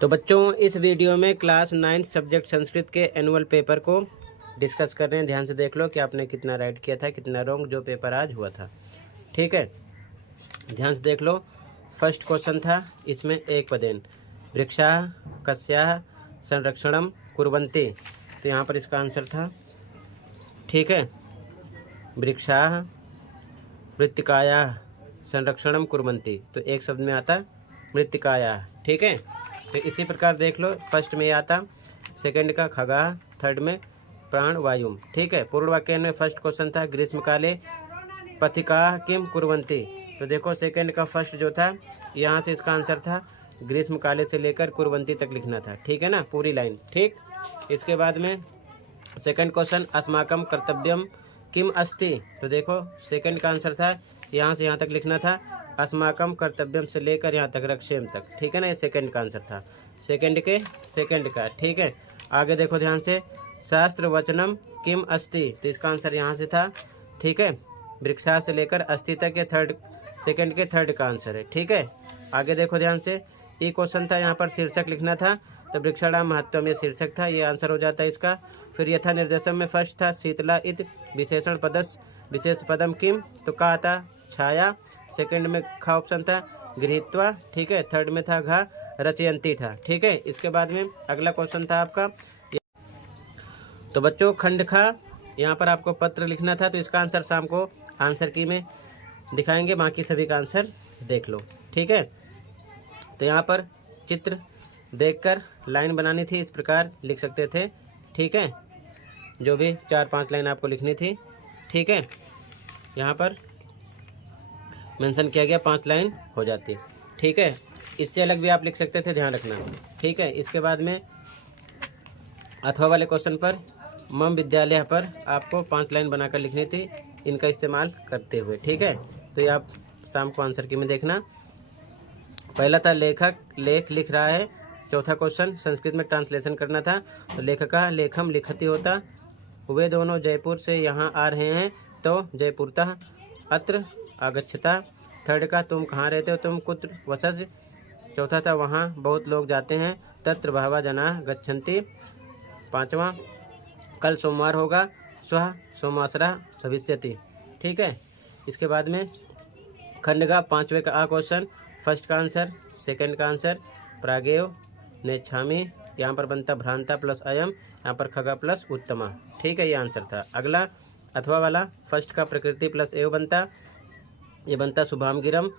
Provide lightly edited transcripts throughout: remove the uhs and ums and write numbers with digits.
तो बच्चों, इस वीडियो में क्लास 9 सब्जेक्ट संस्कृत के एनुअल पेपर को डिस्कस कर रहे हैं। ध्यान से देख लो कि आपने कितना राइट किया था, कितना रॉन्ग जो पेपर आज हुआ था। ठीक है, ध्यान से देख लो। फर्स्ट क्वेश्चन था, इसमें एक पदेन वृक्षाः कस्याः संरक्षणं कुर्वन्ति। तो यहाँ पर इसका आंसर था, ठीक है, वृक्षाः मृत्तिकायाः संरक्षणं कुर्वन्ति। तो एक शब्द में आता मृत्तिकायाः। ठीक है, तो इसी प्रकार देख लो, फर्स्ट में आता, सेकंड का खगाः, थर्ड में प्राण वायुम। ठीक है, पूर्ण वाक्य में फर्स्ट क्वेश्चन था ग्रीष्मकाले पथिकाः किम कुर्वन्ति। तो देखो सेकंड का फर्स्ट जो था, यहाँ से इसका आंसर था ग्रीष्मकाले से लेकर कुर्वन्ति तक लिखना था। ठीक है ना, पूरी लाइन। ठीक, इसके बाद में सेकंड क्वेश्चन अस्माकं कर्तव्यम किम अस्ति। तो देखो सेकंड का आंसर था, यहाँ से यहाँ तक लिखना था अस्माकं कर्तव्यम से लेकर यहाँ तक रक्षेम तक। ठीक है ना, ये सेकंड का आंसर था, सेकंड का। ठीक है, आगे देखो ध्यान से, शास्त्र वचनम किम अस्ति। तो इसका आंसर यहाँ से था। ठीक है, वृक्षा से लेकर अस्थि तक ये थर्ड का आंसर है। ठीक है, आगे देखो ध्यान से, ये क्वेश्चन था, यहाँ पर शीर्षक लिखना था, तो वृक्षाणाम महत्वम ये शीर्षक था, ये आंसर हो जाता है इसका। फिर यथा निर्देशम में फर्स्ट था शीतला इत विशेषण पदस विशेष पदम किम। तो का आता छाया। सेकंड में खा ऑप्शन था गृहीत्वा। ठीक है, थर्ड में था घा रचयंती था। ठीक है, इसके बाद में अगला क्वेश्चन था आपका, तो बच्चों खंड खा, यहाँ पर आपको पत्र लिखना था, तो इसका आंसर शाम को आंसर की में दिखाएंगे, बाकी सभी का आंसर देख लो। ठीक है, तो यहाँ पर चित्र देखकर लाइन बनानी थी, इस प्रकार लिख सकते थे। ठीक है, जो भी 4-5 लाइन आपको लिखनी थी। ठीक है, यहाँ पर मेंशन किया गया 5 लाइन हो जाती। ठीक है, इससे अलग भी आप लिख सकते थे, ध्यान रखना। ठीक है, इसके बाद में अथवा वाले क्वेश्चन पर मम विद्यालय पर आपको 5 लाइन बनाकर लिखनी थी, इनका इस्तेमाल करते हुए। ठीक है, तो ये आप शाम को आंसर की में देखना। पहला था लेखक लेख लिख रहा है। चौथा क्वेश्चन संस्कृत में ट्रांसलेशन करना था, तो लेखका लेखम लिखती होता। वे दोनों जयपुर से यहाँ आ रहे हैं, तो जयपुरतः अत्र आगच्छता। थर्ड का तुम कहाँ रहते हो, तुम कुत्र वसज। चौथा था वहाँ बहुत लोग जाते हैं, तत्र बहवः जनाः गच्छन्ति। पांचवा कल सोमवार होगा, स्वः सोमवासरः भविष्यति। ठीक है, इसके बाद में खंड का 5वें का आ क्वेश्चन, फर्स्ट का आंसर, सेकंड का आंसर प्रागेव नेच्छामि, यहाँ पर बनता भ्रांता प्लस अयम, यहाँ पर खगा प्लस उत्तमा। ठीक है, ये आंसर था। अगला अथवा वाला, फर्स्ट का प्रकृति प्लस एव बनता, ये बनता शुभाम गिरम,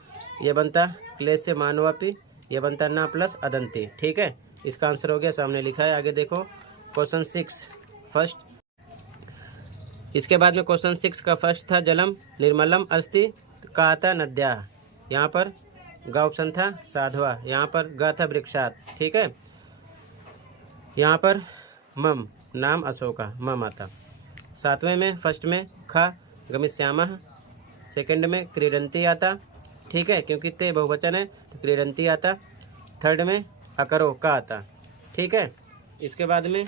ये बनता क्लेश से मानवापि, ये बनता ना प्लस अदंती। ठीक है, इसका आंसर हो गया, सामने लिखा है। आगे देखो क्वेश्चन 6 फर्स्ट, इसके बाद में क्वेश्चन 6 का फर्स्ट था जलम निर्मलम अस्ति, का आता नद्या। यहाँ पर ग ऑप्शन था साधवा, यहाँ पर ग था वृक्षात। ठीक है, यहाँ पर मम नाम अशोका, मम आता। 7वें में फर्स्ट में खा गमिष्यामः, सेकंड में क्रीडंती आता। ठीक है, क्योंकि ते बहुवचन है तो क्रीडंती आता। थर्ड में अकरो का आता। ठीक है, इसके बाद में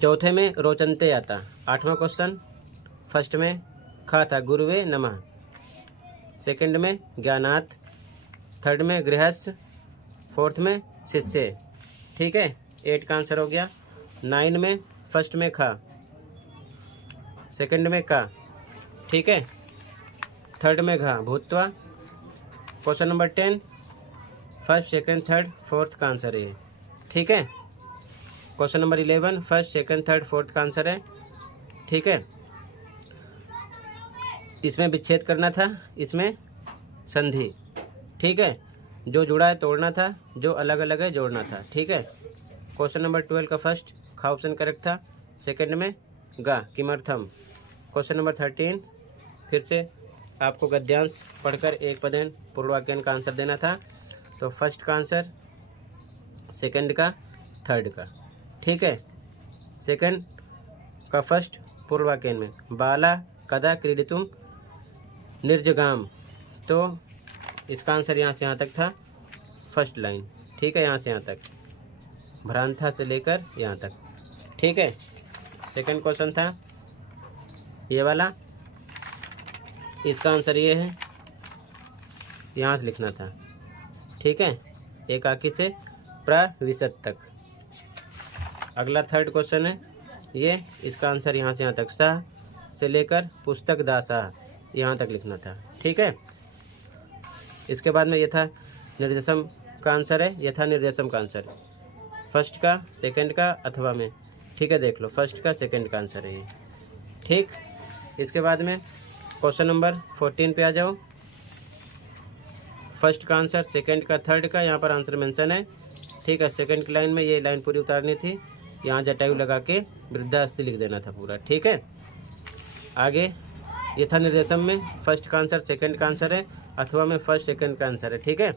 चौथे में रोचनते आता। 8वां क्वेश्चन, फर्स्ट में खा था गुरुवे नमः, सेकंड में ज्ञानात्, थर्ड में गृहस्थ, फोर्थ में शिष्य। ठीक है, 8 का आंसर हो गया। 9 में फर्स्ट में खा, सेकंड में का। ठीक है, थर्ड में घा भूतवा। Question number 10 first second third fourth का आंसर है। ठीक है, question number 11 first second third fourth का आंसर है। ठीक है, इसमें विच्छेद करना था, इसमें संधि। ठीक है, जो जुड़ा है तोड़ना था, जो अलग अलग है जोड़ना था। ठीक है, क्वेश्चन नंबर 12 का फर्स्ट खा ऑप्शन करेक्ट था, सेकंड में गा किमर्थम। क्वेश्चन नंबर 13 फिर से आपको गद्यांश पढ़कर एक पदेन पूर्ण वाक्यान का आंसर देना था, तो फर्स्ट का आंसर, सेकंड का, थर्ड का। ठीक है, सेकंड का फर्स्ट पूर्ण वाक्यान में बाला कदा क्रीडितुम निर्जगाम, तो इसका आंसर यहाँ से यहाँ तक था, फर्स्ट लाइन। ठीक है, यहाँ से यहाँ तक भ्रांता से लेकर यहाँ तक। ठीक है, सेकंड क्वेश्चन था ये वाला, इसका आंसर ये है, यहाँ से लिखना था। ठीक है, एकाकी से प्रविशत तक। अगला थर्ड क्वेश्चन है ये, इसका आंसर यहाँ से यहाँ तक, शाह से लेकर पुस्तक दासा यहाँ तक लिखना था। ठीक है, इसके बाद में यथा निर्देशम का आंसर है, यथा निर्देशम का आंसर फर्स्ट का, सेकंड का, अथवा में। ठीक है, देख लो, फर्स्ट का, सेकंड का आंसर है ये। ठीक, इसके बाद में क्वेश्चन नंबर 14 पे आ जाओ। फर्स्ट का आंसर, सेकंड का, थर्ड का, यहाँ पर आंसर मेंशन है। ठीक है, सेकंड की लाइन में ये लाइन पूरी उतारनी थी, यहाँ जटायु लगा के वृद्धास्थि लिख देना था पूरा। ठीक है, आगे यथा निर्देशम में फर्स्ट का आंसर सेकंड का आंसर है, अथवा में फर्स्ट सेकंड का आंसर है। ठीक है,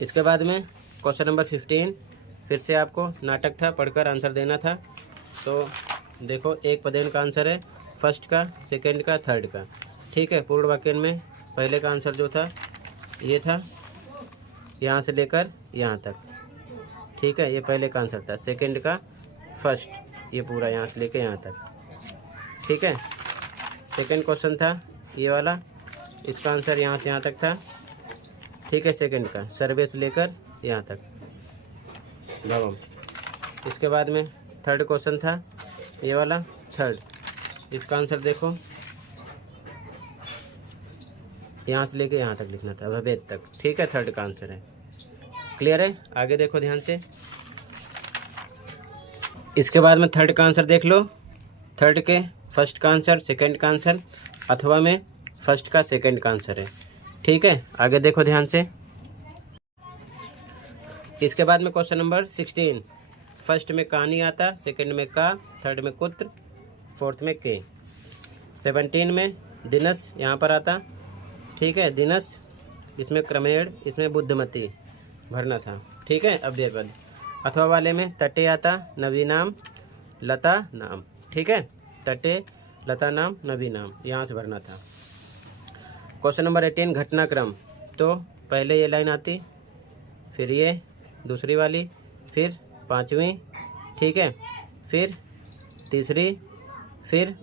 इसके बाद में क्वेश्चन नंबर 15 फिर से आपको नाटक था, पढ़कर आंसर देना था। तो देखो, एक पदेन का आंसर है, फर्स्ट का, सेकंड का, थर्ड का। ठीक है, पूर्ण वाक्य में पहले का आंसर जो था ये था, यहाँ से लेकर यहाँ तक। ठीक है, ये पहले का आंसर था, सेकंड का फर्स्ट, ये पूरा यहाँ से लेकर यहाँ तक। ठीक है, सेकंड क्वेश्चन था ये वाला, इसका आंसर यहाँ से यहाँ तक था। ठीक है, सेकंड का सर्वे से लेकर यहाँ तक भवम। इसके बाद में थर्ड क्वेश्चन था ये वाला, थर्ड, इसका आंसर देखो, यहाँ से लेके यहाँ तक लिखना था, भवेद तक। ठीक है, थर्ड का आंसर है। क्लियर है, आगे देखो ध्यान से। इसके बाद में थर्ड का आंसर देख लो, थर्ड के फर्स्ट का आंसर, सेकंड का आंसर, अथवा में फर्स्ट का सेकंड का आंसर है। ठीक है, आगे देखो ध्यान से। इसके बाद में क्वेश्चन नंबर 16, फर्स्ट में कहानी आता, सेकंड में का, थर्ड में कुत्र, फोर्थ में के। 17 में दिनस यहाँ पर आता। ठीक है, दिनस, इसमें क्रमेण, इसमें बुद्धमती भरना था। ठीक है, अब देर अथवा वाले में तटे आता, नवीनाम, लता नाम। ठीक है, तटे, लता नाम, नवी नाम, यहाँ से भरना था। क्वेश्चन नंबर 18 घटनाक्रम, तो पहले ये लाइन आती, फिर ये दूसरी वाली, फिर पांचवी। ठीक है, फिर तीसरी, फिर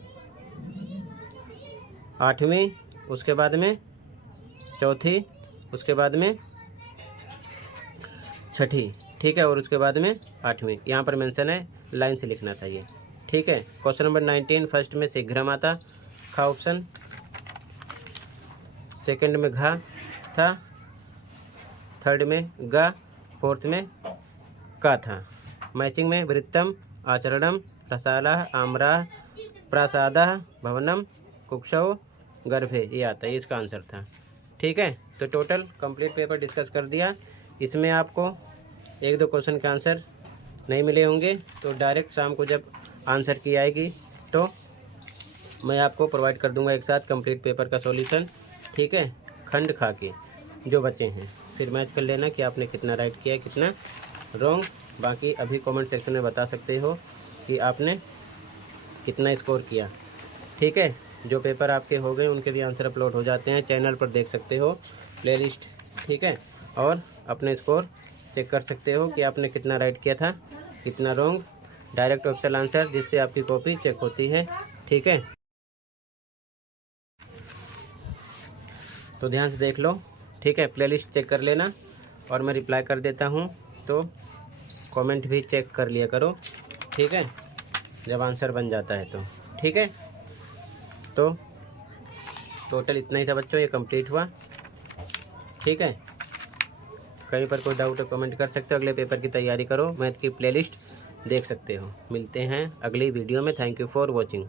आठवीं, उसके बाद में चौथी, उसके बाद में छठी। ठीक है, और उसके बाद में आठवीं। यहाँ पर मेंशन है, लाइन से लिखना चाहिए। ठीक है, क्वेश्चन नंबर 19 फर्स्ट में शीघ्रम आता, खा ऑप्शन, सेकंड में घा था, थर्ड में गा, फोर्थ में का था। मैचिंग में वृत्तम, आचरणम, रसाला, आम्रा, प्रासादा, भवनम, कुक्षौ, गर्भे, ये आता है, इसका आंसर था। ठीक है, तो टोटल कंप्लीट पेपर डिस्कस कर दिया। इसमें आपको एक दो क्वेश्चन के आंसर नहीं मिले होंगे, तो डायरेक्ट शाम को जब आंसर की आएगी तो मैं आपको प्रोवाइड कर दूंगा एक साथ कंप्लीट पेपर का सॉल्यूशन। ठीक है, खंड खा के जो बचे हैं फिर मैच कर लेना कि आपने कितना राइट किया है, कितना रॉन्ग। बाकी अभी कमेंट सेक्शन में बता सकते हो कि आपने कितना स्कोर किया। ठीक है, जो पेपर आपके हो गए उनके भी आंसर अपलोड हो जाते हैं, चैनल पर देख सकते हो प्लेलिस्ट। ठीक है, और अपने स्कोर चेक कर सकते हो कि आपने कितना राइट किया था, कितना रॉन्ग। डायरेक्ट ऑप्शनल आंसर, जिससे आपकी कॉपी चेक होती है। ठीक है, तो ध्यान से देख लो। ठीक है, प्लेलिस्ट चेक कर लेना और मैं रिप्लाई कर देता हूँ, तो कमेंट भी चेक कर लिया करो। ठीक है, जब आंसर बन जाता है तो। ठीक है, तो टोटल इतना ही था बच्चों, ये कंप्लीट हुआ। ठीक है, कहीं पर कोई डाउट है कमेंट कर सकते हो। अगले पेपर की तैयारी करो, मैथ की प्लेलिस्ट देख सकते हो। मिलते हैं अगली वीडियो में। Thank you for watching.